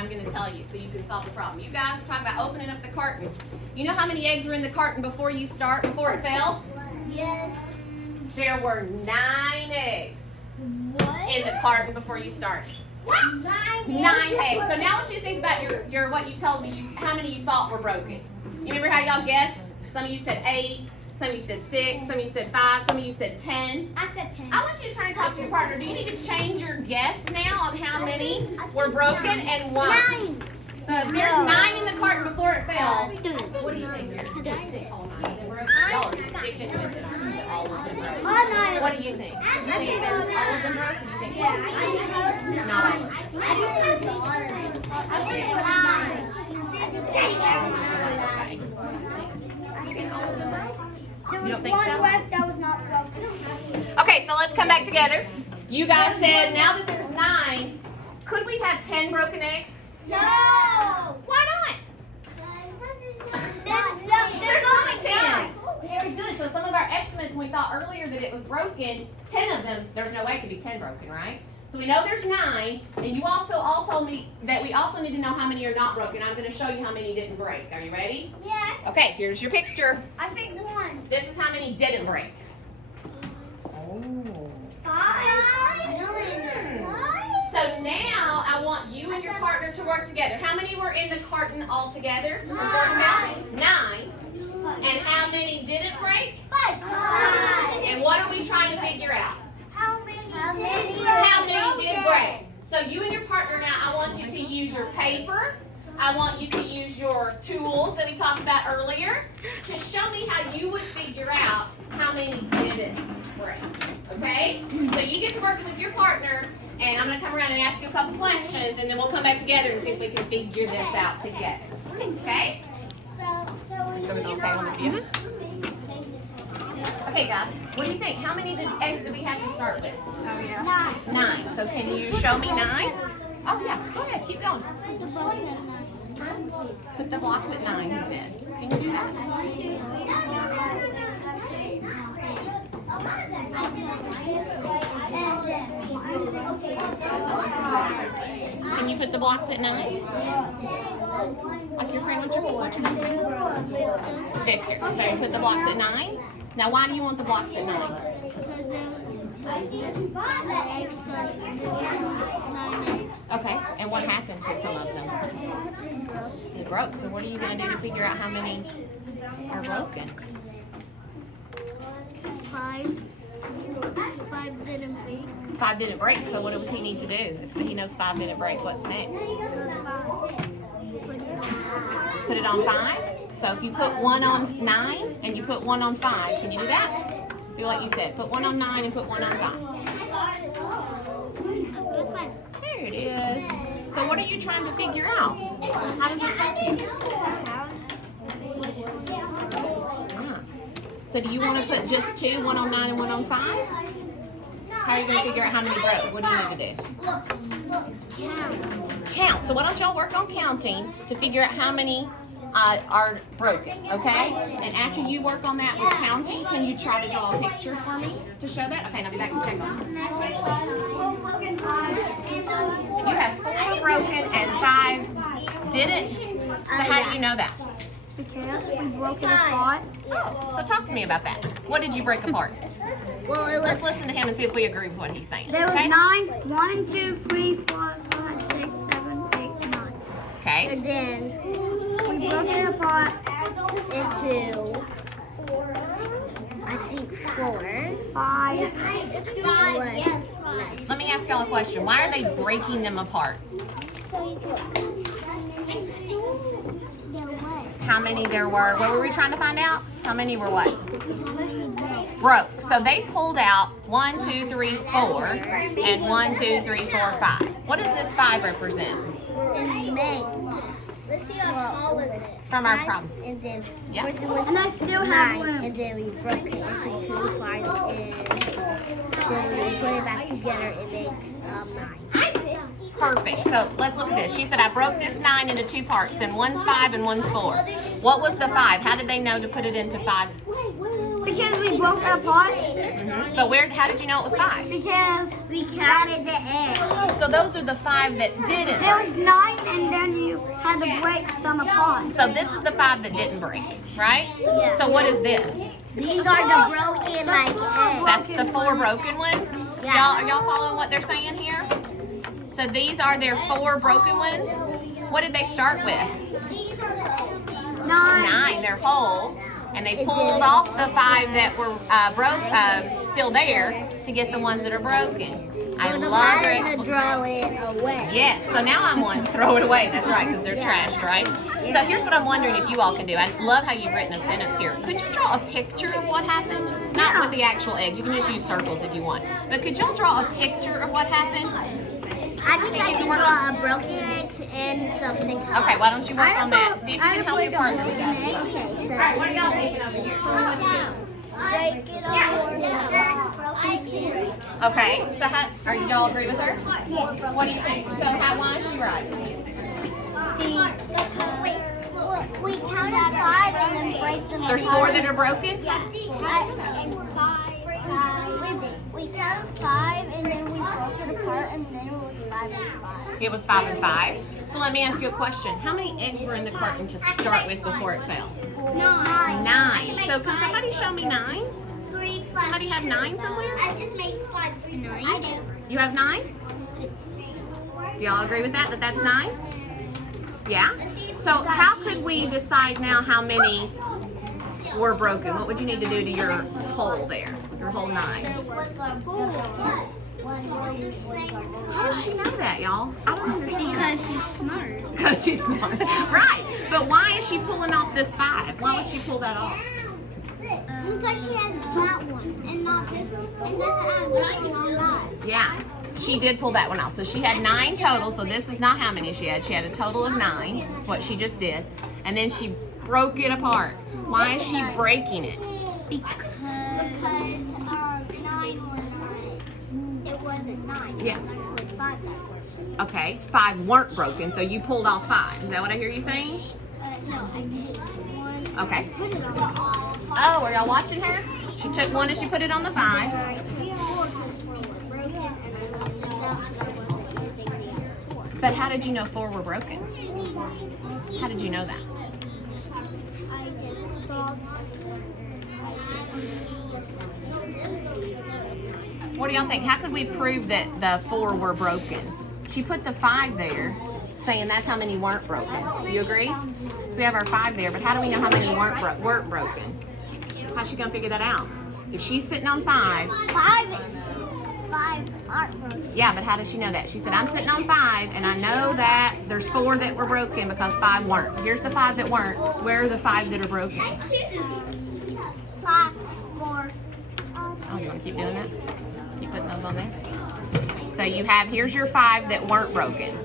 I'm going to tell you so you can solve the problem. You guys are talking about opening up the carton. You know how many eggs were in the carton before you start, before it fell? Yes. There were 9 eggs in the carton before you started. What? 9 eggs. So now I want you to think about your what you told me, how many you thought were broken. You remember how y'all guessed? Some of you said 8, some of you said 6, some of you said 5, some of you said 10. I said 10. I want you to try and talk to your partner. Do you need to change your guess now on how many were broken and why? 9. So if there's 9 in the carton before it fell, 2. what do you think? Y'all are sticking with it. All of them broke. Oh, no. What do you think? You think there's all of them broke? Or you think not all of them? There You don't was think one so? left that was not broken. Okay, so let's come back together. You guys said now that there's 9, could we have 10 broken eggs? No! Why not? There's only 10. Very good. So some of our estimates, we thought earlier that it was broken, 10 of them, there's no way it could be 10 broken, right? So we know there's 9, and you also all told me that we also need to know how many are not broken. I'm going to show you how many didn't break. Are you ready? Yes. Okay, here's your picture. I picked 1. This is how many didn't break. 5. So now I want you and your partner to work together. How many were in the carton all together? 9. And how many didn't break? 5. And what are we trying to figure out? How many Did break? So you and your partner now, I want you to use your paper. I want you to use your tools that we talked about earlier to show me how you would figure out how many didn't break. Okay? So you get to working with your partner, and I'm going to come around and ask you a couple questions, and then we'll come back together and see if we can figure this out together. Okay? So we're okay on the beginning? Okay, guys, what do you think? How many eggs do we have to start with? 9. So can you show me 9? Oh, yeah. Go ahead. Keep going. Put the blocks at 9, he said. Can you do that? Can you put the blocks at 9? Like your friend, what's your name? Victor. So you put the blocks at 9? Now, why do you want the blocks at 9? Okay, and what happened to some of them? They broke. So what are you going to do to figure out how many are broken? 5 didn't break. 5 didn't break, so what does he need to do? If he knows 5 didn't break, what's next? Put it on 5? So if you put 1 on 9 and you put 1 on 5, can you do that? Do what you said. Put 1 on 9 and put 1 on 5. There it is. So what are you trying to figure out? How does this help you? Yeah. So do you want to put just 2, 1 on 9 and 1 on 5? How are you going to figure out how many broke? What do you need to do? Count. So why don't y'all work on counting to figure out how many are broken, okay? And after you work on that with counting, can you try to draw a picture for me to show that? Okay, now be back and check on. You have 4 broken and 5 didn't. So how do you know that? Because we broke it apart. Oh, so talk to me about that. What did you break apart? Well, it Let's listen to him and see if we agree with what he's saying. There was Okay? 9. 1, 2, 3, 4, 5, 6, 7, 8, 9. Okay. And then we broke it apart into, I think, 4, 5, 6. Let me ask y'all a question. Why are they breaking them apart? How many there were? What were we trying to find out? How many were what? Broke. So they pulled out 1, 2, 3, 4, and 1, 2, 3, 4, 5. What does this 5 represent? Let's see how tall is it. From our problem. And then, Yeah. and I still have 9. And then we broke it into 2 parts, and then we put it back together. It makes 9. Perfect. So let's look at this. She said I broke this 9 into 2 parts, and one's 5 and one's 4. What was the 5? How did they know to put it into 5? Because we broke our parts. But how did you know it was 5? Because we counted the eggs. So those are the 5 that didn't There was break. 9 and then you had to break some apart. So this is the 5 that didn't break, right? Yeah. So what is this? These are the broken eggs. That's the 4 broken ones? Yeah. Are y'all following what they're saying here? So these are their 4 broken ones? What did they start with? 9. They're whole. And they pulled off the 5 that were still there to get the ones that are broken. I love your to throw it away. Yes, so now I'm one, throw it away. That's right, because they're trashed, right? So here's what I'm wondering if you all can do. I love how you've written a sentence here. Could you draw a picture of what happened? Not with the actual eggs. You can just use circles if you want. But could y'all draw a picture of what happened? I think I can draw a broken egg and something. Okay, why don't you work on that? See if you can help your partner with that. Okay, so What are y'all thinking over here? Okay, so how, y'all agree with her? Yes. What do you think? So why is she right? We counted 5 and then break them. There's 4 that are broken? Yeah. We counted 5 and then we broke it apart and then it was 5 and 5. It was 5 and 5. So let me ask you a question. How many eggs were in the carton to start with before it fell? 9. So can somebody show me 9? 3 plus. Somebody have 9 somewhere? I just made 5. 9. I do. You have 9? Do y'all agree with that? That's 9? Yeah? So how could we decide now how many were broken? What would you need to do to your hole there? Your whole 9? How does she know that, y'all? I don't understand. Because she's smart. Because she's smart. Right. But why is she pulling off this 5? Why would she pull that off? Because she has that one and not this one. And doesn't have this one on that. Yeah. She did pull that one off. So she had 9 total. So this is not how many she had. She had a total of 9. That's what she just did. And then she broke it apart. Why is she breaking it? Because 9 or 9. It wasn't 9. Yeah. It was 5 that were. Okay. 5 weren't broken. So you pulled off 5. Is that what I hear you saying? No, I did one. Okay. Put it on. Oh, are y'all watching her? She took 1 and she put it on the 5. But how did you know 4 were broken? How did you know that? I just saw. What do y'all think? How could we prove that the 4 were broken? She put the 5 there, saying that's how many weren't broken. Do you agree? So we have our 5 there, but how do we know how many weren't broken? How's she gonna figure that out? If she's sitting on 5. 5 aren't broken. Yeah, but how does she know that? She said, I'm sitting on 5, and I know that there's 4 that were broken because 5 weren't. Here's the 5 that weren't. Where are the 5 that are broken? 5 more. Oh, you want to keep doing that? Keep putting those on there? So you have, here's your 5 that weren't broken.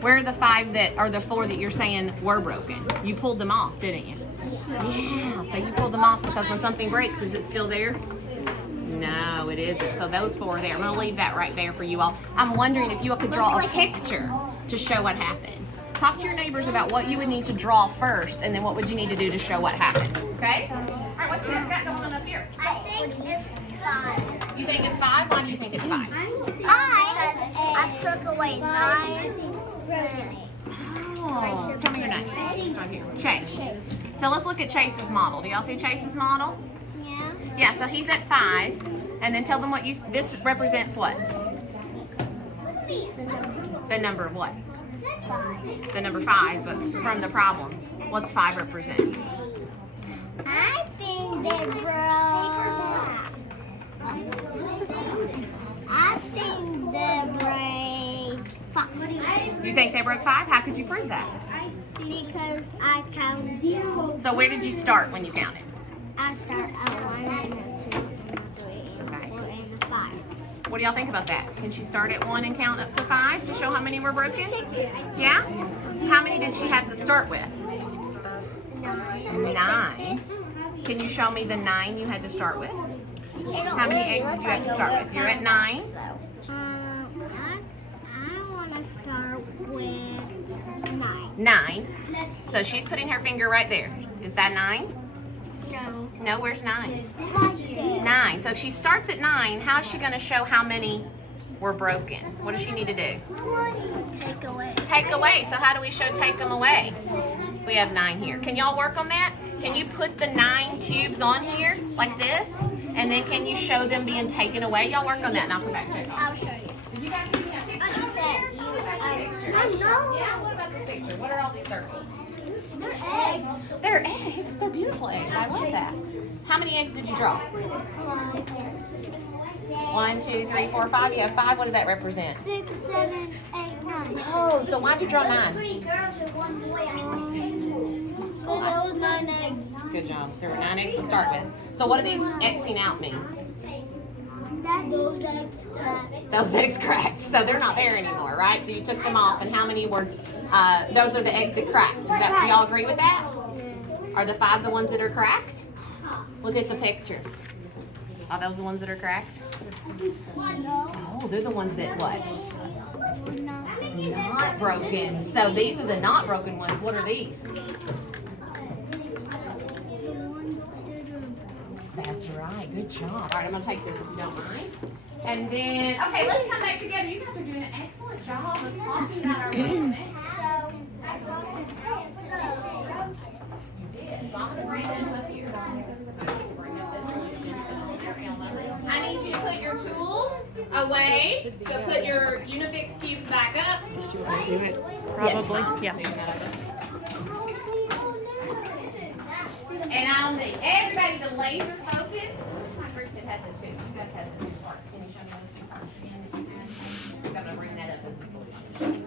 Where are the 5 that are the 4 that you're saying were broken? You pulled them off, didn't you? Yeah, so you pulled them off because when something breaks, is it still there? No, it isn't. So those 4 are there. I'm going to leave that right there for you all. I'm wondering if you all could draw a picture to show what happened. Talk to your neighbors about what you would need to draw first, and then what would you need to do to show what happened. Okay? All right, what you guys got going on up here? I think it's 5. You think it's 5? Why do you think it's 5? Because I took away 9. Oh, tell me your name. It's right here. Chase. So let's look at Chase's model. Do y'all see Chase's model? Yeah. Yeah, so he's at 5. And then tell them what this represents what? The number of what? 5. The number 5, but from the problem. What's 5 represent? I think they broke. I think they break 5. You think they broke 5? How could you prove that? Because I counted 0. So where did you start when you counted? I start at 1 and a 2 and a 3 and a 4 and a 5. What do y'all think about that? Can she start at 1 and count up to 5 to show how many were broken? Yeah? How many did she have to start with? 9. Can you show me the 9 you had to start with? How many eggs did you have to start with? You're at 9? I want to start with 9. 9. So she's putting her finger right there. Is that 9? No. No, where's 9? Right there. 9. So if she starts at 9, how's she going to show how many were broken? What does she need to do? Take away. Take away. So how do we show take them away? We have 9 here. Can y'all work on that? Can you put the 9 cubes on here like this? And then can you show them being taken away? Y'all work on that and I'll come back and check off. I'll show you. Did you guys see that picture? I know. Yeah, what about this picture? What are all these circles? They're eggs. They're eggs. They're beautiful eggs. I love that. How many eggs did you draw? 1, 2, 3, 4, 5. You have 5. What does that represent? 6, 7, 8, 9. Oh, so why'd you draw 9? 3 girls and 1 boy. So there was 9 eggs. Good job. There were 9 eggs to start with. So what do these Xing out mean? Those eggs cracked. Those eggs cracked. So they're not there anymore, right? So you took them off, and how many were, those are the eggs that cracked. Does that, y'all agree with that? Are the 5 the ones that are cracked? Look at the picture. Are those the ones that are cracked? Oh, they're the ones that what? Not broken. So these are the not broken ones. What are these? That's right. Good job. All right, I'm going to take this if you don't mind. And then, okay, let's come back together. You guys are doing an excellent job of talking about our movement. You did. So I'm going to bring this up here. I need you to put your tools away. So put your Unifix cubes back up. Probably, yeah. And I'll need everybody to laser focus. My group that had the 2. You guys had the 2 parts. Can you show me those 2 parts again that you had? I'm going to bring that up as a solution.